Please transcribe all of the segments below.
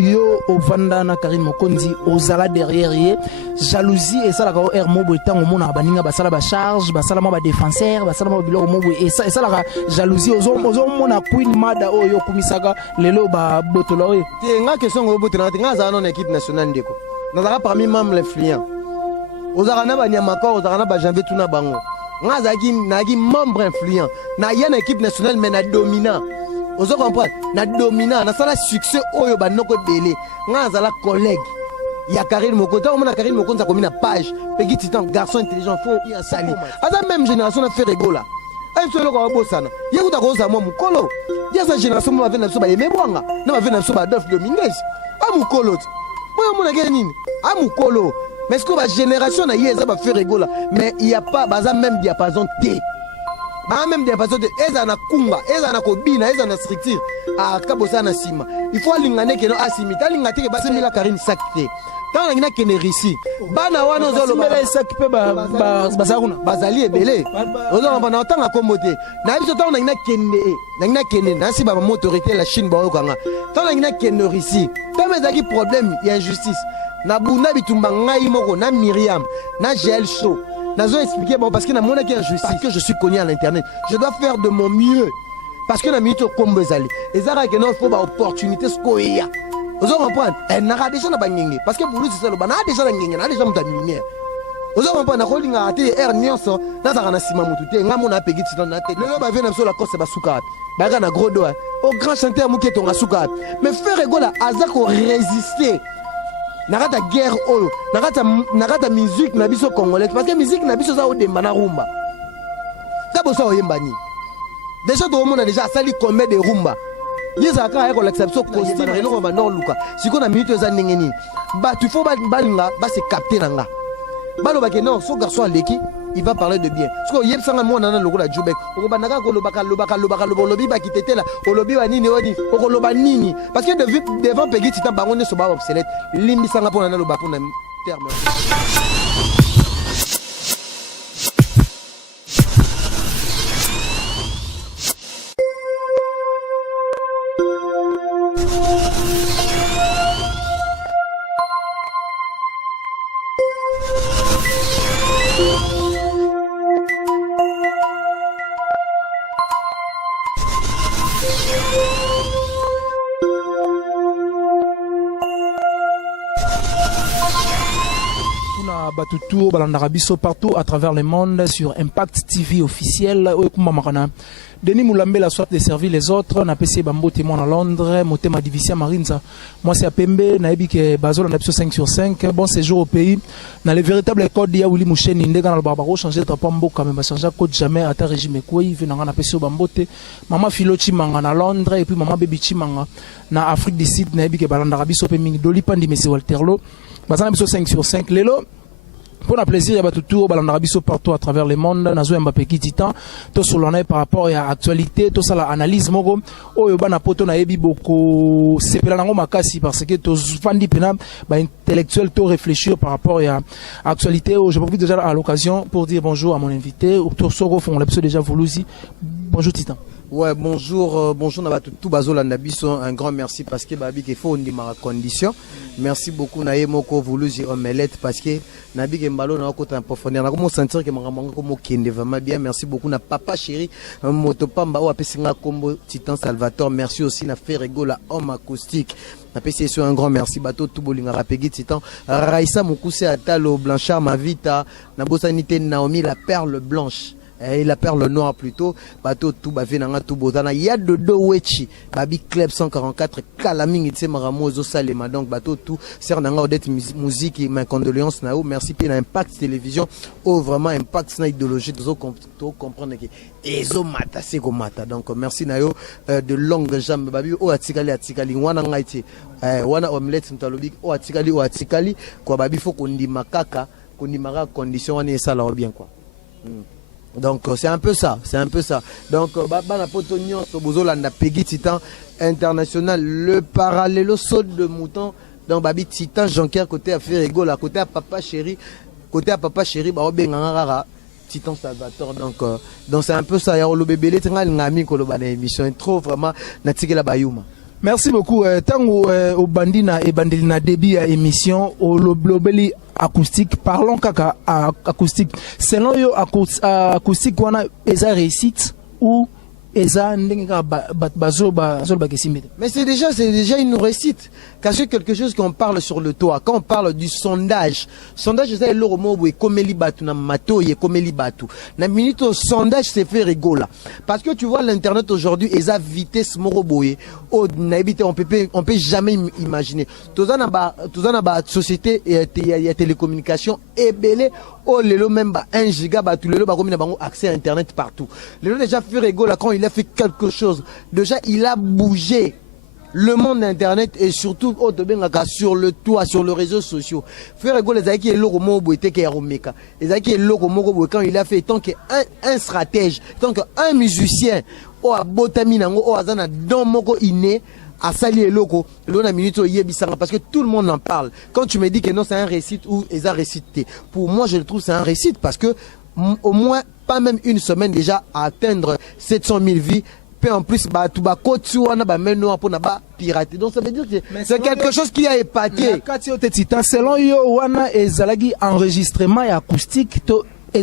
yo ovanda na Karine Mokonzi ozala derrière ye jalousie et ça la ka er mobo etango mona baninga basala ba charge basala ma ba défenseur basala ma biloko mobo et ça la jalousie ozo mona Queen Mada oyo kumisaka lelo ba botola oyo te nga question ngo botola te nga za na équipe nationale ndeko nazaka parmi membres influents ozaka na banyamaka ozaka na ba janvier tuna bango nga nagi membre influent na ya na équipe nationale mais na dominant ozo comprendre na dominant na sala succès oyo banoko belé nga za la collègue ya Karine Mokonzi on a Karine Mokonzi comme une page petit titan garçon intelligent faut y sali à même génération a fait rigola ay solo ko bosana yekuta ko za mo mukolo ya sa génération mo avena so ba yeme bwanga na avena so ba Adolphe Dominguez a mukolo boyo mona ke nini a mukolo mais ce que la génération na yeza ba fait rigola mais il y a pas baza même diapason T ba même diapason T eza na kumba eza na kobina eza na structure a kabosa na sima il faut lingane ke no asimita lingate ke ba simila Karine sakte tant na ngina kenerisi bana wana zolo ba sakipe ba basakuna bazali ebele ozo ba na tanga kombote na biso tant na ngina kende na si ba autorité la Chine ba okanga tant na ngina kenerisi tant ezaki problème ya injustice na bunda bitumba ngai moko na Myriam na Gel Show nazo expliquer bon parce que na mona qui injustice parce que je suis connu à l'internet je dois faire de mon mieux parce que na mito kombo ezali ezara que non faut ba opportunité skoya ozo comprendre na ka déjà na bangenge parce que bulu c'est ça ba na déjà na ngenge na déjà muta lumière ozo comprendre na kolinga ate er nyonso na za kana sima mutu te nga mona pegi tino na te lelo ba vena so la course ba suka ba kana gros doigt au grand chanteur muketo nga suka mais faire gola azako résister nakata guerre oyo nakata musique na biso congolaise parce que musique na biso za odemba na rumba tabo sa oyemba ni déjà to mona déjà sali combien de rumba yeza ka ya ko l'exception costume reno ba non luka siko na minute za ndenge nini ba tu faut balinga ba se capter nanga balo ba ke non so garçon aleki il va parler de bien parce que yeb sanga mona na lokola Jubek o ba naka ko lobaka lobi ba kitetela o lobi ba nini odi o ko loba nini parce que devant Peggy Titan bango ne so ba obsolète limbi sanga pona na loba pona terme. Batutu balandarabiso partout à travers le monde sur Impact TV officiel Denis Moulambela soit de servir les autres na PC Bambo témoin à Londres Motema Division Marinza moi c'est à Pembe na ebike Bazol na 5 sur 5 bon séjour au pays dans les véritables codes ya Willy Moucheni ndeka na barbaro changer drapeau mboka mais changer code jamais à ta régime quoi il venanga na PC Bambote maman Filochi manga na Londres et puis maman Baby Chimanga na Afrique du Sud na ebike balandarabiso pe mingi doli pandi mesi Walterlo bazana biso 5 sur 5 lelo. Pour un plaisir, il y a tout tour, balandarabiso partout à travers le monde. Nazo Mbappé qui titan, tout sur l'année par rapport à l'actualité, tout ça la analyse moko. Oh yoba na poto na ebi boko sepela nango makasi parce que tous fandi pena ba intellectuel tout réfléchir par rapport à l'actualité. Je profite déjà à l'occasion pour dire bonjour à mon invité. Autour Soro font l'épisode déjà Voulouzi. Bonjour Titan. Ouais, bonjour tout Bazola Nabiso, un grand merci parce que Babi qu'il faut une condition. Merci beaucoup Naye Moko Voulouzi Omelette parce que Nabi Gembalo na côté en profondeur. Na comment sentir que manga comme kende vraiment bien. Merci beaucoup na papa chéri Motopamba ou apesinga combo Titan Salvatore. Merci aussi na Ferrego la homme acoustique. Na PC sur un grand merci bateau tout bolinga rapegi Titan. Raissa Mokuse Atalo Blanchard Mavita na bosanité Naomi la perle blanche. Et la perle noire plutôt bateau tout bavé nanga tout bozana il y a de deux wechi babi club 144 kalaming tse maramozo salema donc bateau tout ser nanga odette musique ma condoléance nao merci puis Impact télévision oh vraiment Impact na idéologie de comprendre que ezo mata c'est comme mata donc merci nayo de longues jambes babi o atikali wana ngaiti wana omelette ntalobi o atikali quoi babi faut qu'on dit makaka qu'on dit mara condition on est ça là bien quoi. Donc c'est un peu ça. Donc bana potonion sobozolanda Peggy Titan international le parallèle saut de mouton donc babi Titan Jean-Pierre côté à Ferrego la côté à papa chéri ba obenganga Titan Salvatore donc c'est un peu ça ya lo bébélé tinga ngami ko lo bana émission trop vraiment natikela bayuma. Merci beaucoup. Tango au bandina et bandina débit à émission au lobeli acoustique. Parlons kaka acoustique. Selon yo acoustique wana eza réussite ou eza ndenga bazo bakesimbe. Mais c'est déjà une réussite. Cacher quelque chose qu'on parle sur le toit. Quand on parle du sondage c'est le mot comme batu na mato ye comme batu. Na minute au sondage c'est fait rigola. Parce que tu vois l'internet aujourd'hui eza vitesse moroboye. Oh n'habite on peut jamais imaginer. Tozana ba société et télécommunication et belé oh lelo même ba 1 giga ba tout lelo ba comme na bango accès à internet partout. Lelo déjà fait rigola quand il a fait quelque chose. Déjà il a bougé le monde d'internet et surtout sur le toit, sur les réseaux sociaux. Frère Ego les aïki et l'oromo boité qui est romeka. Les aïki et l'oromo quand il a fait tant qu'un stratège, tant qu'un musicien, ou à botaminango, ou à zana don moko iné, à sali et loco, l'ona minute yebisanga parce que tout le monde en parle. Quand tu me dis que non c'est un récit ou ils ont récité, pour moi je le trouve c'est un récit parce que au moins pas même une semaine déjà à atteindre 700 000 vies. Puis en plus, pirater. Donc ça veut dire que c'est quelque chose qui a épaté. Selon yo, wana ezalagi enregistrement et acoustique to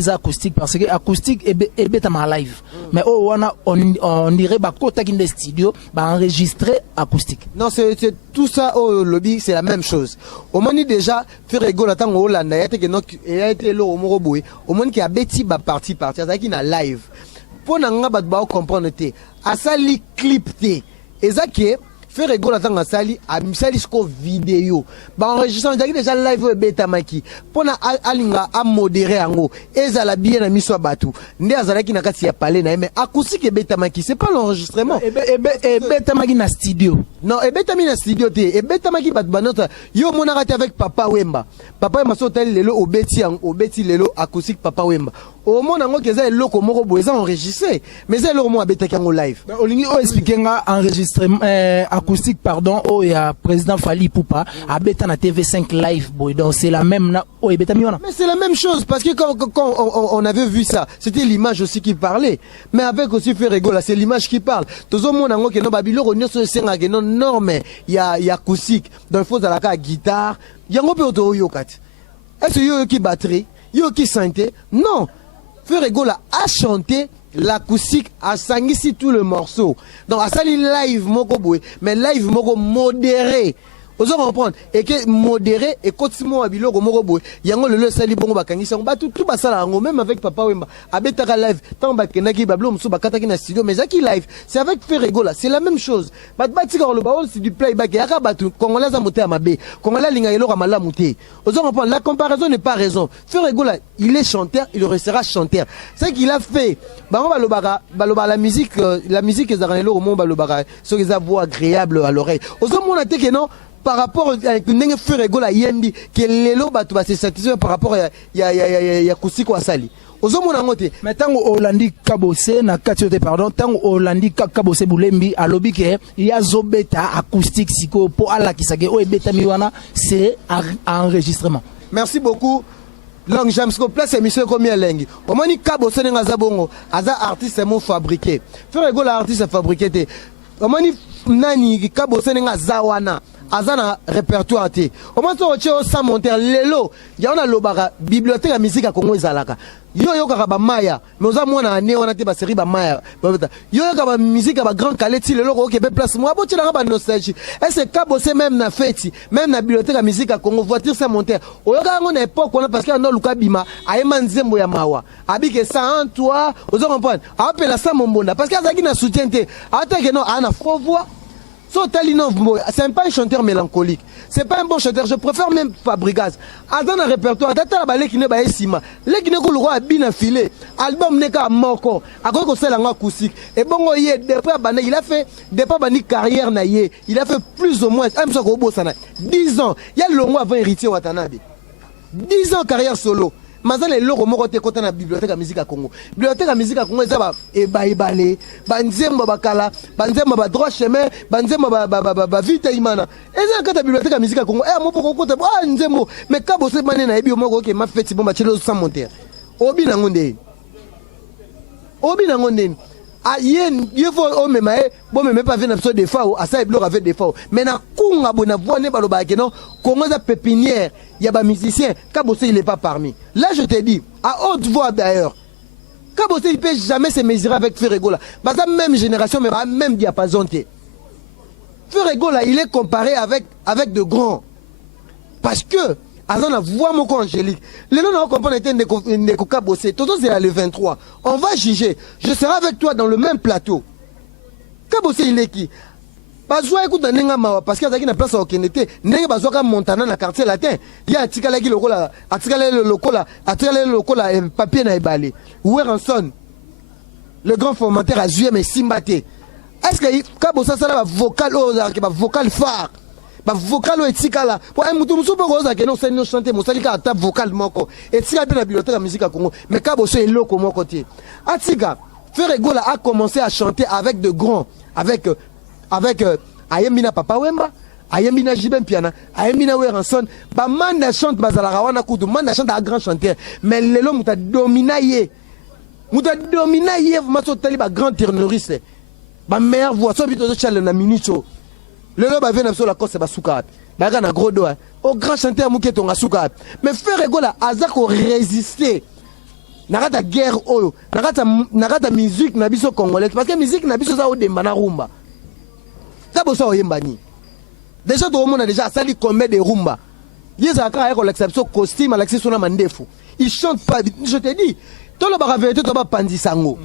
acoustique parce que acoustique est bête ma live. Mais wana on dirait kota qui studio enregistrer acoustique. Non, c'est tout ça au lobby, c'est la même chose. Au moment déjà faire rigolo tant au Hollande, il a été là au Moroboé. Au moment qui a bêti parti, ça qui na live. Pour nga bat ba comprendre te asali clip te ezaki faire rigolo tanga sali a misali sko vidéo ba enregistrement déjà live beta maki pona alinga a modérer ango ezala bien na miso batu nde azalaki na kati ya palais na mais acoustique beta maki c'est pas l'enregistrement et beta maki na studio non et beta na studio te et beta maki bat banota yo monaka te avec papa Wemba so tel lelo obeti lelo acoustique papa Wemba au monde ngo keza eloko moko boza enregistré mais c'est le mo abeta kango live olingi o expliquer nga enregistrement acoustique pardon o ya président Fali Poupa abeta na TV5 live boy donc c'est la même na o ebeta miona. Mais c'est la même chose parce que quand on avait vu ça c'était l'image aussi qui parlait mais avec aussi fait rigoler c'est l'image qui parle tozo mona ngo ke no babilo ko nyoso senga ke no norme ya acoustique donc il faut la guitare yango pe oto yokati est-ce yo qui batterie yo qui synthé non fait rigoler a chanter l'acoustique a sangisi tout le morceau donc à ça live moko boy mais live moko modéré vous allez comprendre et que modéré et continuer à biloko moko boy yango le sali bongo bakangisa ba tout basala ngo même avec papa Wemba abetaka live tant bakenaki bablo musu bakataki na studio mais zaki live c'est avec fait rigola c'est la même chose batika le baol c'est du playback yaka batu congolais za moté mabe congolais linga yelo kamala muté vous allez comprendre la comparaison n'est pas raison fait rigola il est chanteur il restera chanteur c'est qu'il a fait bango balobaka la musique ezarelo au monde balobaka so eza voix agréable à l'oreille aux hommes on a été que non par rapport à ndenge fait rigola yendi que lelo batu ba se satisfaire par rapport ya kusiko asali ozomona ngote mais tango Olandi Kabose na katiote pardon tango Olandi Kabose Bulembi alobi ke ya zobeta acoustique siko po ala kisage o ebeta miwana c'est enregistrement. Merci beaucoup. Long James ko place émission combien lengi omoni Kabose nga zabongo aza artiste mo fabriqué fait rigola artiste fabriqué te omoni nani Kabose nga zawana azana répertoire te au moins au sans monter lelo ya on a lobaka bibliothèque ya musique à Congo ezalaka yo kaka ba maya mais oza mwana ane on a te ba série ba maya yo kaka ba musique ba grand caleti lelo ko ke place moi boti na ba nostalgie est-ce que Kabose même na fête même na bibliothèque ya musique à Congo voiture sans monter o yo kaka ngona époque on parce que no luka bima ayema nzembo ya mawa abike ça en toi oza comprendre appelle ça mombonda parce que azaki na soutien te atake no ana faux voix. C'est pas un chanteur mélancolique. C'est pas un bon chanteur. Je préfère même Fabregas. Dans un répertoire, tata la qui ne ba esima. Les qui ne ko le roi bien filé. Album ne ka moko. Ako ko sela nga acoustique. Et bongo yé depuis bana, il a fait depuis bani carrière na yé. Il a fait plus ou moins am so ko bosana. 10 ans. Il y a le long avant héritier Watanabe. 10 ans carrière solo. Mazale loko moko te kota na bibliothèque ya musique à Congo. Bibliothèque ya musique à Congo ezaba ebaibale, banzemba bakala, banzemba ba droit chemin, banzemba ba vite imana. Eza kata bibliothèque ya musique à Congo. Eh mo poko kota nzembo, mais Kabose mané na ebi moko ke ma fête bon ba chelo sans monter. Obi na ngonde. a yen il faut o me mae bon me pas venir sur des fois à ça il bloque avec des fois mais na kunga bona voix ne baloba que non Congo za pépinière il y a ba musicien Kabosé il est pas parmi là je te dis à haute voix d'ailleurs Kabosé il peut jamais se mesurer avec Ferregola bah ça même génération mais même diapason té Ferregola il est comparé avec de grands parce que Azan a voix mon angélique. Les gens ne comprennent pas Kabosé. Toto c'est le 23. On va juger. Je serai avec toi dans le même plateau. Kabosé il est qui? Bazwa écoute nenga mawa parce qu'il y a une place au Kenete. Nenga bazwa ka Montana na quartier latin. Il y a atikala ki lokola, atikala le lokola papier na ebale. Werenson. Le grand formateur a joué mais Simbate. Est-ce que Kabosé ça va vocal vocal phare? Vocal etikala pour un mutu musu poko za keno seno chanter mosalika ata vocal moko etika pe na bibliothèque de musique à Congo mais Kabosé est loko moko tie atika Ferregola a commencé à chanter avec de grands avec Ayembina Papa Wemba Ayembina Jibem Piana Ayembina Werenson ba manda chante bazalaka wana kutu manda chante à grand chanteur mais lelo muta dominaye maso tali ba grand tourneuriste ba meilleure voix so bito chale na minito. Le lobe vient sur la cause c'est basuka. Baga na gros doigt. Au grand chanteur muketo ngasuka. Mais Ferregola azako résister. Nakata guerre oyo. Nakata musique na biso congolaise parce que musique na biso za o demba na rumba. Kabosé oyemba ni. Déjà tout le monde a déjà sali combien de rumba. Yezaka avec l'exception costume Alexis Sona Mandefu. Il chante pas je te dis. Tout le bara vérité to ba pandisango.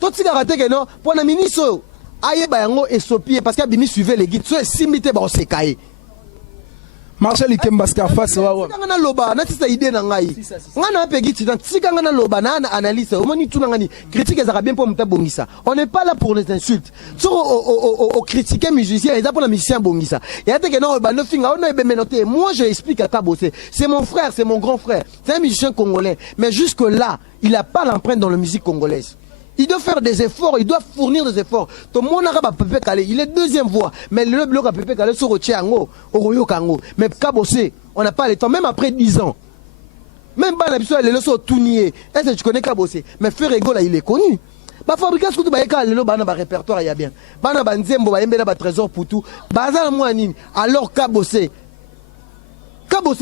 Tout si karaté que non pour na ministre aye bayango esopie parce que bimi suivait les guides so simité ba osekaye Marshal Ikemba Scarface wa ngana loba na tisa idée na ngai ngana pe guide dans tika ngana loba na analyse au moni tuna ngani critique ça bien pour muta bongisa on n'est pas là pour les insultes sur au critiquer musicien et ça pour la musicien bongisa et ate que non ba no finga on ebe menoté moi je explique à Kabosé c'est mon frère c'est mon grand frère c'est un musicien congolais mais jusque là il a pas l'empreinte dans la musique congolaise. Il doit faire des efforts, il doit fournir des efforts. Tout le monde a Pépé Kalé, il est deuxième voix. Mais le bloc a Pépé Kalé sur Ochiango, Oroyo Kango. Mais Kabosé, on n'a pas le temps, même après 10 ans. Même pas l'habitude, il est sur Tounier. Est-ce que tu connais Kabosé? Mais Ferregola, il est connu. Ba fabrication tout ba yeka lelo bana ba répertoire ya bien. Bana ba nzembo ba yembela ba trésor pour tout. Bazala moi nini. Alors Kabosé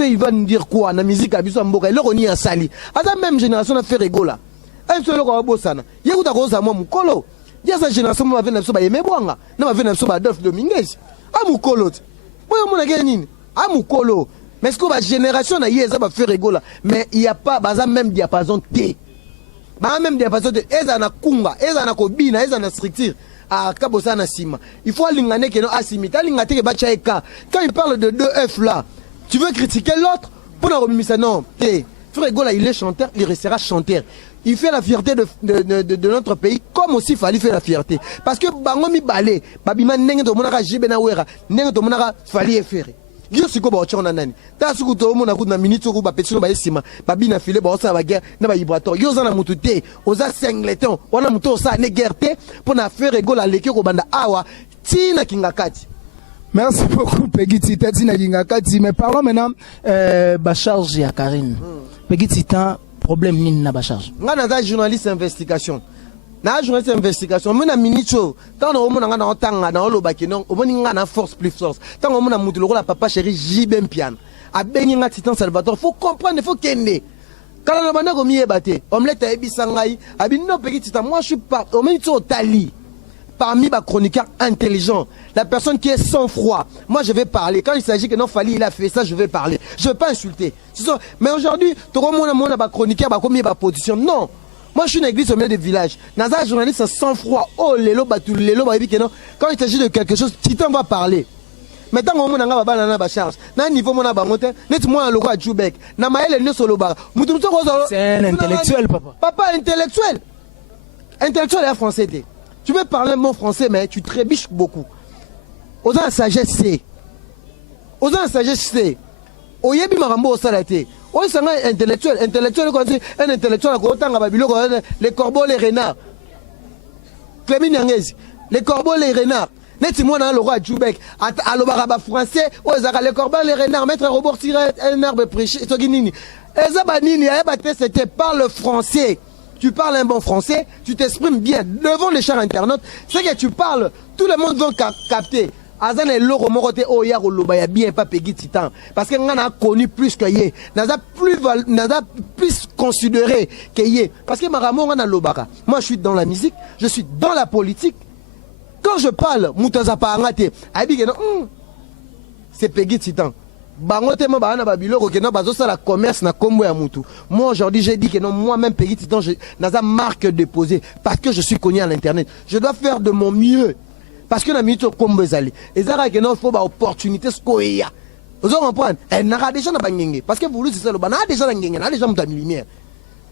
il va nous dire quoi na musique à biso mboka, il roni en sali. À la même génération na Ferregola. Un seul ko abosana yekuta ko za mukolo dia sa génération mo va na biso ba yemebwanga na va na biso ba Adolphe Dominguez amukolo boyo mona ke nini amukolo mais ce que ba génération na yeza ba Ferregola mais il y a pas baza même diapason T ba même diapason T eza na kunga eza na kobina eza na structure à Kabosé na sima il faut lingane ke no asimita lingate ke ba chaika quand il parle de 2F là tu veux critiquer l'autre pour na remisa non T Ferregola il est chanteur il restera chanteur. Il fait la fierté de notre pays comme aussi Fali fait la fierté parce que bangomi balé babima nenge to monaka jibena wera nenge to monaka Fali efere yo siko ba ochona nani ta suku to mona ku na minute ko ba petino ba esima babina file ba osa ba guerre na ba vibrator yo za na mutu te oza singleton wana mutu osa ne guerre te pour na Ferregola leki ko banda awa tina kingakati. Merci beaucoup Peggy Tina Kingakati mais parlons maintenant ba charge ya Karine. Peggy Tita problème nini na ba charge ngana za journaliste investigation na journaliste investigation mena minicho tant on mona ngana otanga na oloba kino omoni ngana force plus force tant on mona mutu lokola papa chéri Jibem Piana a bengi nga Titan Salvatore faut comprendre faut kende kala na bana ko miyebate omelette ebisa ngai abino Peggy Tita moi je suis pas omoni to tali parmi les chroniqueurs intelligents, la personne qui est sans froid. Moi, je vais parler. Quand il s'agit que non, Fali, il a fait ça, je vais parler. Je ne vais pas insulter. Mais aujourd'hui, tout le monde a chroniqueur, combien de position. Non. Moi, je suis une église au milieu des villages. Dans un journaliste sans froid, oh, lélo, batou, lélo, quand il s'agit de quelque chose, Titan va parler. Maintenant, on a ba charge. Na niveau mon ba monter, net moi un logo à Djoubek. Na maël ne solo ba. C'est un intellectuel papa. Papa intellectuel. Intellectuel est français. Tu veux parler mon français, mais tu trébiches beaucoup. Aux gens sagesse, c'est. Aux gens sagesse, c'est. Au yebi marambo au salaté. Au sanga intellectuel, un intellectuel à côté de Babylone, les corbeaux, les renards. Clémy Nyangezi, les corbeaux, les renards. Net moi dans le roi Djoubek, à l'obaraba français, aux les corbeaux, les renards, mettre un robot tirer un arbre prêché, et ça banini, c'était par le français. tu parles un bon français, tu t'exprimes bien devant les chers internautes, c'est que tu parles, tout le monde va capter. Azan est l'euro moroté oya ya bien pas Peggy Titan parce que on a connu plus que yé, n'a plus considéré que yé parce que maramo on a lobaka. Moi je suis dans la musique, je suis dans la politique. Quand je parle mutaza pa ngate, abi non c'est Peggy Titan. Bangote mo ba na babilo ko non bazo la commerce na kombo ya mutu. Moi aujourd'hui j'ai dit que non moi-même Peggy Titan je n'a marque déposée parce que je suis connu à l'internet. Je dois faire de mon mieux. Parce que la minute comme bezali et ça que non faut ba opportunité ce qu'on y a vous comprenez et n'a déjà na bangenge parce que vous c'est ça le bana déjà na ngenge na déjà muta lumière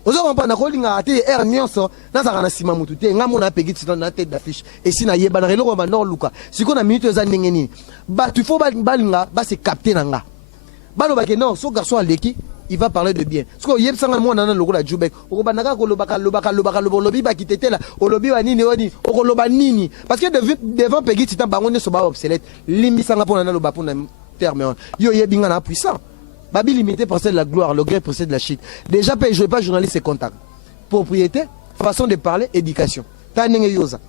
vous comprenez na kolinga ate er nyonso na za kana sima mutu te ngamo na Peggy Titan na tête d'affiche et si na yeba na relo ba nord luka siko na minute za ndenge nini ba tu faut ba balinga ba se capter nanga ba lo ba que non so garçon aleki il va parler de bien. Parce que yeb sanga mo nana lokola Jubek. Oko banaka ko lobaka lobi ba kitete la. O lobi wa nini odi. Oko loba nini. Parce que devant Peggy Titan bango ne so ba obsolète. Limi sanga po nana loba pona terme. Yo yebinga na puissant. Babi limité possède la gloire, le gré possède la chute. Déjà je vais pas journaliste et contact. Propriété, façon de parler, éducation. Ta nenge yoza.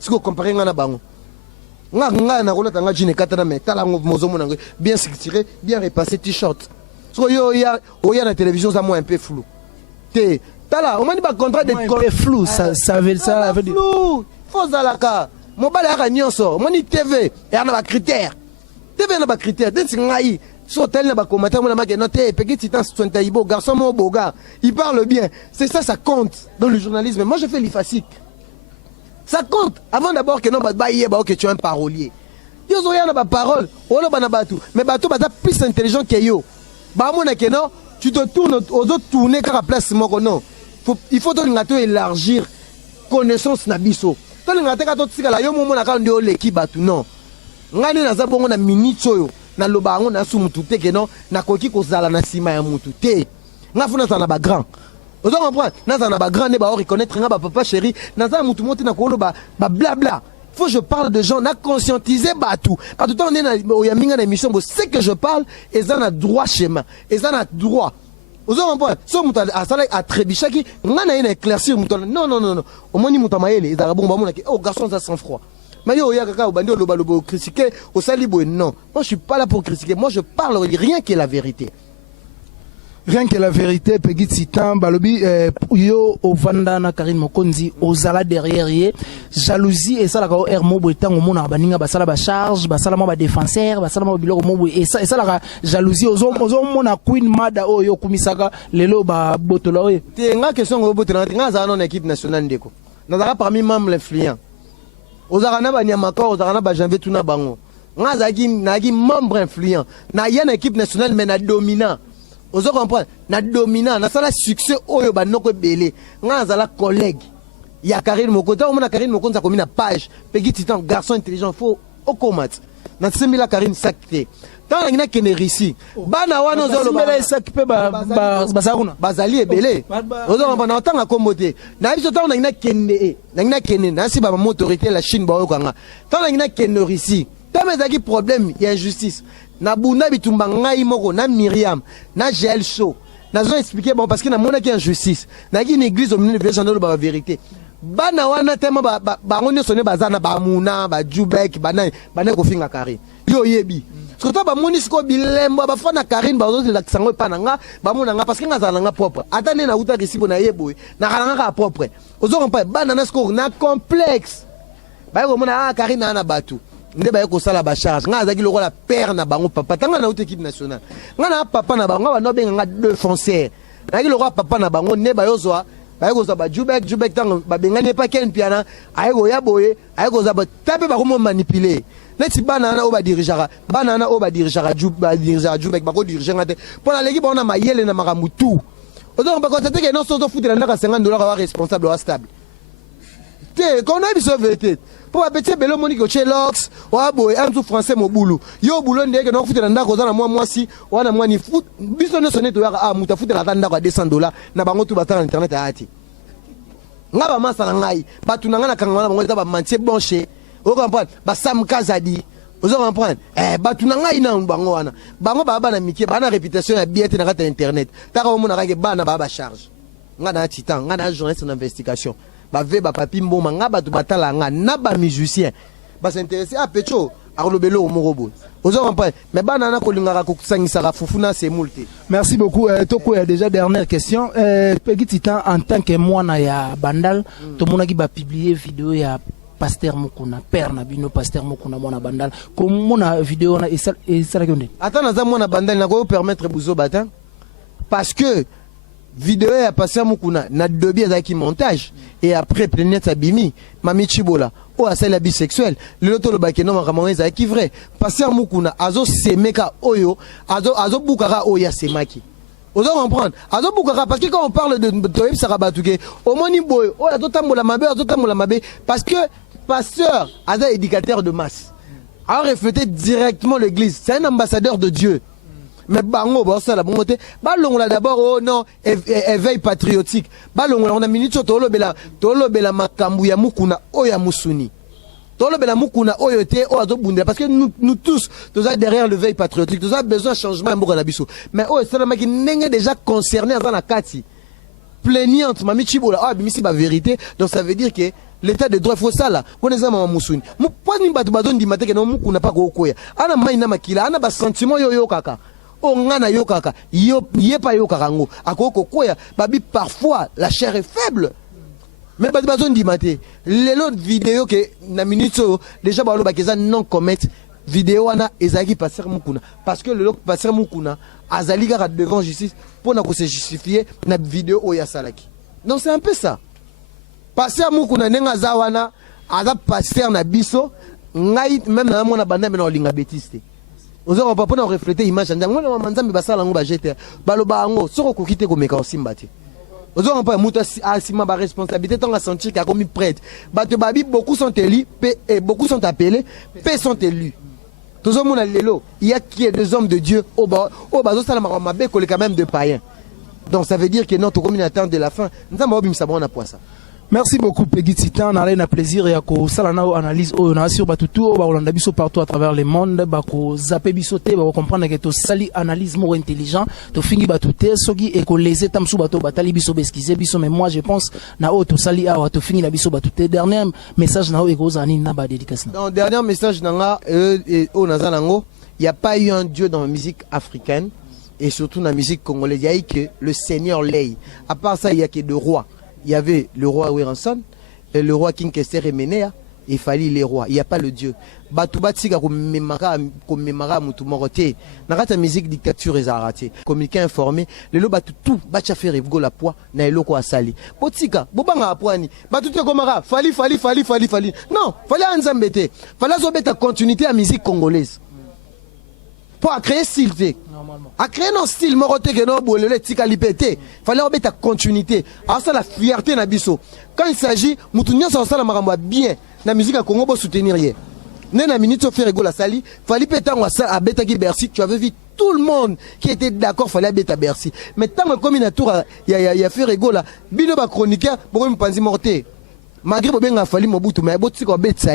Ce que comparer ngana bango. Nga na rola tanga jine katana me tala mozo monango bien structuré, bien repassé t-shirt. So yo ya na télévision ça moi un peu flou. Te tala on m'a dit pas contrat de un peu flou ça veut dire flou. Faut zalaka. Mon bala ka nyonso. On dit TV et on a ba critère. TV na ba critère. Dès ngai so tel na ba commentaire mon ma noté Peggy Titan Sontaibo garçon mon beau gars. Il parle bien. C'est ça compte dans le journalisme. Moi je fais l'IFASIC. Ça compte avant d'abord que non ba yeba que tu es un parolier. Yo zo ya na ba parole. Olo ba na batu. Mais batu ba plus intelligent que yo. Bah mon non, tu te tournes aux autres tourner car à place moko non. Il faut élargir connaissance nabiso. Toi ngate ka to tsika la yo momo na ka ndio leki batu non. Ngani na zabongo na minute oyo na lobango na sumutu te ke non na koki ko zala na sima ya mutu te. Ngafuna sana ba grand. Vous comprenez? Na sana ba grand ne ba reconnaître nga ba papa chéri, na za mutu monte na ko lo ba blabla. Faut que je parle de gens, na conscientiser batou. Parce que tout on est dans yaminga na émission, c'est que je parle et ça na droit chemin. Et ça na droit. Vous comprenez? So muta asala a trebichaki, ngana ina éclaircir muta. Non. Au moins ni muta maele, ils arabon ba mona ki oh garçon ça sans froid. Mais yo ya kaka obandi loba critiquer au salibo non. Moi je suis pas là pour critiquer. Moi je parle rien que la vérité. Rien que la vérité, Peggy Titan, balobi, yo, ovanda na Karine Mokonzi, ozala derrière ye, jalousie, et ça, la kao ermo, boetan, au mona, baninga, basala, ba charge, basala, ma défenseur, basala, ma bilo, mobo, et ça, la jalousie, ozo, mona, queen, mada, o, yo, kumisaka, lelo, ba, botola, oye. T'es nga question, au botola, t'es nga zana en équipe nationale d'eko. Nazara parmi membres influents. Ozarana, ba, nyamako, ozarana, ba, janvé, tuna, bango. Nga zagi, nagi, membre influent. Na, yan équipe nationale, mais na dominant. Vous comprenez? Na dominant, na sala succès oyo banoko belé. Nga zala collègue. Ya Karine Mokonzi, on a Karine Mokonzi a commis na page. Peggy Titan, garçon intelligent, faut au combat. Na semi la Karine sacré. Tant na kene risi. Bana wana zolo ba s'occuper ba bazali belé. Vous comprenez? Na tanga kombote. Na biso tant na kene na kene na si ba autorité la Chine ba okanga. Tant na kene risi. Tant mezaki problème, il y a injustice. Na bunda bitumba ngai moko na Myriam na Gel Show na zo expliquer bon parce que na mona ki injustice na ki une église au milieu de village ba vérité bana wana tema ba ngone sonné bazana ba muna ba Jubek bana ko finga Karine yo yebi surtout ba moni siko bilembo ba fana Karine ba zo la sango pa nga ba mona nga parce que nga zala nga propre atane na uta risibo na yebo na kala nga propre ozo kompa bana na siko na complexe ba ko mona Karine na batu nde ba ko sala ba charge nga azaki lokola père na bango papa tanga na autre équipe nationale nga na papa na bango ba no benga nga défenseur na ki lokola papa na bango ne ba yozwa ba ko za ba Jubek tanga ba benga ne pa ken piana ay go ya boye ay go za ba tape ba ko manipuler neti bana na o ba dirigeara bana na o ba dirigeara Jubek ba ko diriger ngate pour la l'équipe on a mayele na makamutu ozo ba ko tete ke non so foutre na $50 wa responsable wa stable te qu'on a biso vérité pour un petit bello monique chez Lox ou aboy un tout français mon boulot yo boulot ndeke non foutre ndako za na moi si wana moi ni foot biso no sonné to ya muta foutre la ndako à $200 na bango tout battre internet à ati nga ba masala ngai batu na nga na kangana bango ta ba mantie bonché o comprendre ba Sam Kazadi vous comprenez batu na ngai na bango wana bango ba na mikie ba na réputation ya biete na kata internet ta ka mo na ka bana ba charge nga na titan nga na journaliste d'investigation ba ve ba papi mboma nga ba to batala nga na ba musicien ba s'intéresser à pecho arlobelo morobo ozo comprendre mais bana na kolingaka ko sangisa fufuna c'est multi. Merci beaucoup. Toko déjà dernière question. Peggy Titan en tant que mwana ya Bandal, to monaki ba publier vidéo ya Pasteur Mukuna, père na bino Pasteur Mukuna mwana Bandal. Comme mona vidéo na et ça raconte. Attends na za mwana Bandal na ko permettre buzo bata parce que vidéo ya Pasteur Mukuna na dobi ezaki montage et après Planète Abimi Mami Chibola o asala bisexuel le loto le bakeno makambo ezaki vrai Pasteur Mukuna azo semeka oyo azo bukara oya semaki ozo comprendre azo bukara parce que quand on parle de Toyeb Sarabatuke au moni boy o azo tambola mabe parce que pasteur aza éducateur de masse a reflété directement l'église, c'est un ambassadeur de Dieu. Mais bango bossa la bonté balongola d'abord oh non éveil patriotique balongola on a minute tolo bela makambu ya mukuna oya musuni tolo bela mukuna oyote o azobunda parce que nous tous derrière le veille patriotique tous a besoin de changement mboka na biso mais oh ça maki nenge déjà concerné dans la kati plaignante mami chibola ah bimisi ba vérité donc ça veut dire que l'état de droit faut ça là on est à musuni mo pas ni batu bazon di mateke no mukuna pa ko koya ana mai na makila ana ba sentiment yo kaka o ngana yo kaka yo yepa yo karango akoko koya babi parfois la chair est faible mais batu bazon di maté les autres vidéos que na minute déjà ba lo bakeza non commettre vidéo wana ezaki passer mukuna parce que le passer mukuna azali kaka devant justice pour na ko se justifier na vidéo oya salaki donc c'est un peu ça passer mukuna nenga zawana aza passer na biso ngai même na mona banda na olinga betiste ozo pas pour refléter image ndango na manzambe basala ngo ba jeter baloba ngo soko kokite ko meka osimba te ozo pas muta asima ba responsabilité tant à sentir qu'a commis prêtre bato babi beaucoup sont élus et beaucoup sont appelés peu sont élus tozo mona lelo il y a qui est des hommes de Dieu au bazo sala mabe ko quand même de païens donc ça veut dire que notre communauté de la fin nzamba obimisa bona poisa. Merci beaucoup Peggy Titan, on a un plaisir et ako salana analyse on a sur batutu ba olanda biso partout à travers le monde ba ko zapper bisoté ba comprendre que to sali analyse mo intelligent to fingi batuté soki et ko les états msou bato batali biso beskiser biso mais moi je pense na o to sali awa to fingi la biso batuté dernier message na o e ko zani na ba dédicace. Dans dernier message nanga o nazanango il y a pas eu un dieu dans la musique africaine et surtout dans la musique congolaise il y a eu que le Seigneur Lei à part ça il y a que deux rois. Il y avait le roi Wiranson et le roi King Kester et Menea. Il fallait les rois. Il n'y a pas le Dieu. Batubatsika komemara mutu morote. Nakata musique dictature et raté. Communiqué informé. Le lo batu tout bacha faire evgo la poids na eloko asali. Botsika bobanga apwani. Batu te komara fali. Non, fallait anzambete. Fallait zobeta continuité à musique congolaise. Pour créer style à créer un style moroté que non bolele tika lipete fallait remettre ta continuité à ça la fierté na biso quand il s'agit mutunya ça la makambo bien na musique à Congo pour soutenir hier na minute faire rigolo la sali fallait péter à beta qui Bercy tu avais vu tout le monde qui était d'accord fallait beta Bercy mais tant comme une tour il y a fait rigolo là bino ba chroniqueur pour une panzi morté malgré bobenga fallait mobutu mais botsiko betsa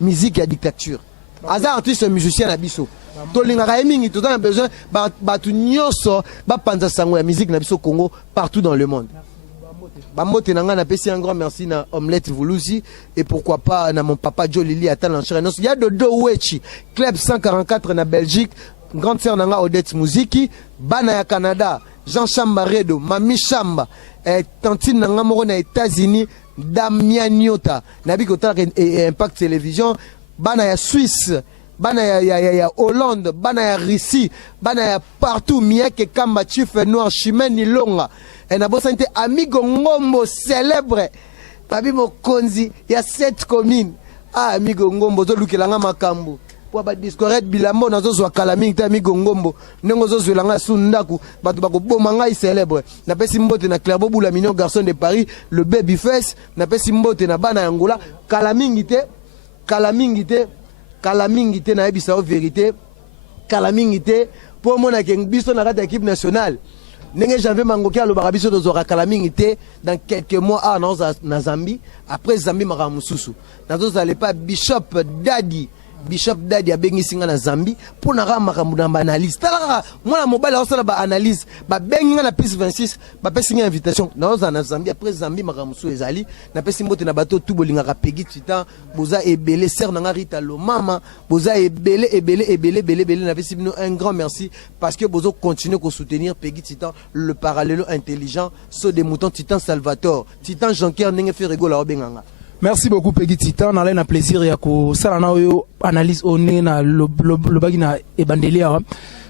musique à dictature Aza artiste musicien na biso. Tolingaka mingi tout a besoin batu nyonso ba panza sango ya musique na biso Congo partout dans le monde. Bamote nanga na pesi un grand merci na Omelette Voulouzi et pourquoi pas na mon papa Joe Lili Atan l'enchère. Il y a Dodo Wechi, Club 144 na Belgique, grande sœur nanga Odette Muziki, Bana ya Canada, Jean Chambaredo, Mami Chamba, Tantine nanga moro na États-Unis, Damien Nyota, Nabi Kota Impact Télévision, Bana ya Suisse, Bana ya Hollande, Bana ya Russie, Bana ya partout, Mieke Kamba, Chief Noir, Chimène Longa, et Nabosante, Amigo Ngombo célèbre, Babi Mokonzi, il y a 7 communes. Ah, Amigo Ngombo, Zolukelanga Makambo. Pour ba discorette bilambo nazo zwa kalaming ta Amigo Ngombo, Nengo zo langa sundaku, Batu bako bomanga célèbre. Na pesi mbote na Clairbeau Boula Mignon garçon de Paris, le Babyface, na pesi mbote na Bana Angola, Kalamingite na ebisa o vérité kalamingite pour mon biso na rate équipe nationale ndenge janvier mangoki alobaka biso tozora kalamingite dans quelques mois na Zambie après Zambie maka mususu nazozala pas Bishop Daddy Bishop Daddy abengisi nga na Zambie pour na makambo na analyse tala mwana mobile osala ba analyse ba bengi nga na plus 26 ba pesi nga invitation na oza na Zambie après Zambie makambo so ezali na pesi mbote na bato tout bolinga ka Peggy Titan boza ebele ser na nga Rita lo mama boza ebele na pesi bino un grand merci parce que bozo continuer ko soutenir Peggy Titan le parallèle intelligent so des moutons Titan Salvatore Titan Jean-Pierre ndenge fait rigola obenganga. Merci beaucoup Peggy Titan, on a un plaisir ya ko sala na yo analyse one na lo bagi na ebandelia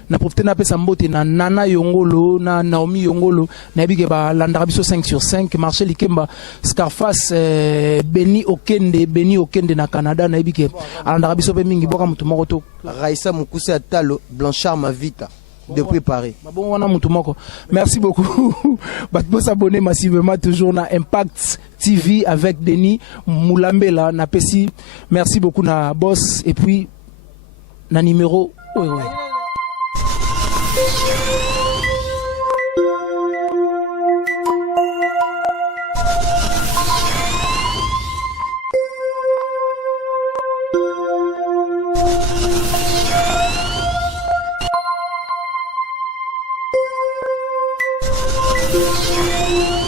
na profiter na pesa mbote na Nana Yongolo na Naomi Yongolo na bige ba landara biso 5 sur 5 marché likemba Scarface Beni Okende na Canada na bige landara biso pe mingi boka mutu moko to Raissa Mukuse Atalo Blanchard Mavita depuis Paris. Bon, on a mon moko. Merci beaucoup. Vous s'abonner massivement toujours na Impact TV avec Denis Moulambela na Pessi. Merci beaucoup na boss et puis na numéro. Oui. Thank you.